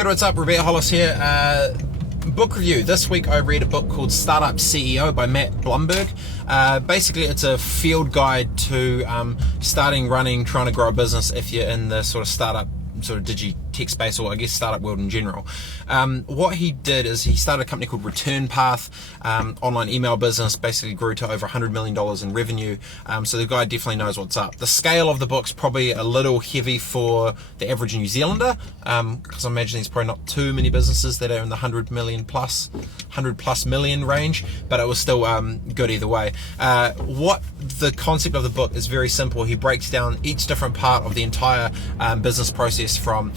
Kia ora, what's up? Robett Hollis here. Book review. This week I read a book called Startup CEO by Matt Blumberg. Basically it's a field guide to starting, running, trying to grow a business if you're in the sort of startup, sort of digi-tech space, or I guess startup world in general. What he did is he started a company called Return Path, online email business, basically grew to over $100 million in revenue. So the guy definitely knows what's up. The scale of the book's probably a little heavy for the average New Zealander, because I imagine there's probably not too many businesses that are in the 100 plus million range, but it was still good either way. What the concept of the book is very simple. He breaks down each different part of the entire business process, from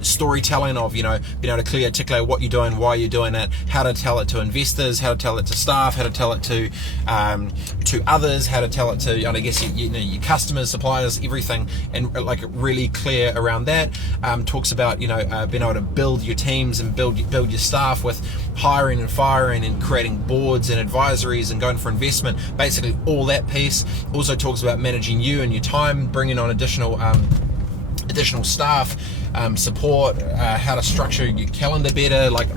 storytelling of being able to clearly articulate what you're doing, why you're doing it, how to tell it to investors, how to tell it to staff, how to tell it to others, how to tell it to I guess your customers, suppliers, everything, and like really clear around that. Talks about being able to build your teams and build your staff with hiring and firing and creating boards and advisories and going for investment, basically all that piece. Also talks about managing you and your time, bringing on additional staff, support, how to structure your calendar better, like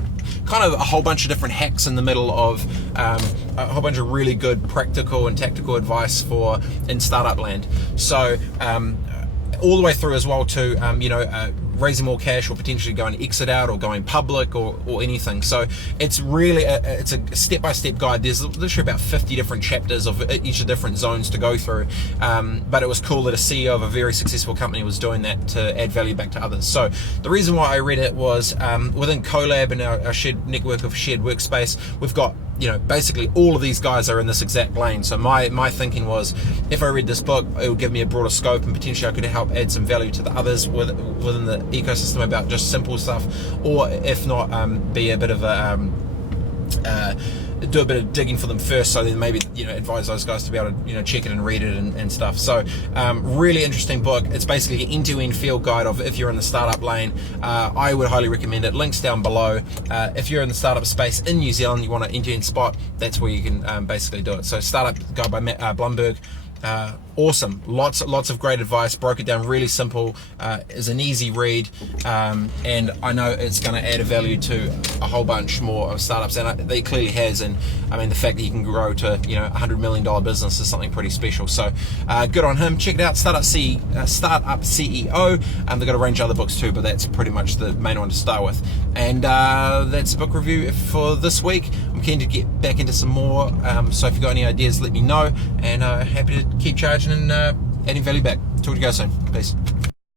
kind of a whole bunch of different hacks in the middle of a whole bunch of really good practical and tactical advice for in startup land. So all the way through as well to raising more cash, or potentially going to exit out, or going public, or anything. So it's really it's a step-by-step guide. There's literally about 50 different chapters of each of the different zones to go through, but it was cool that a CEO of a very successful company was doing that to add value back to others. So the reason why I read it was within Colab and our shared network of shared workspace, we've got basically all of these guys are in this exact lane. So my thinking was, if I read this book, it would give me a broader scope, and potentially I could help add some value to the others within the ecosystem about just simple stuff, or if not, be a bit of do a bit of digging for them first, so then maybe advise those guys to be able to check it and read it and stuff. So really interesting book. It's basically an end-to-end field guide of if you're in the startup lane. I would highly recommend it. Links down below. If you're in the startup space in New Zealand, you want an end-to-end spot, that's where you can basically do it. So Startup Guide by Matt Blumberg. Awesome, lots of great advice, broke it down really simple, is an easy read, and I know it's going to add a value to a whole bunch more of startups, and it clearly has. And I mean, the fact that you can grow to $100 million business is something pretty special. So good on him. Check it out, Startup CEO. They've got a range of other books too, but that's pretty much the main one to start with. And that's a book review for this week. I'm keen to get back into some more, so if you've got any ideas, let me know, and happy to keep charging and adding value back. Talk to you guys soon. Peace.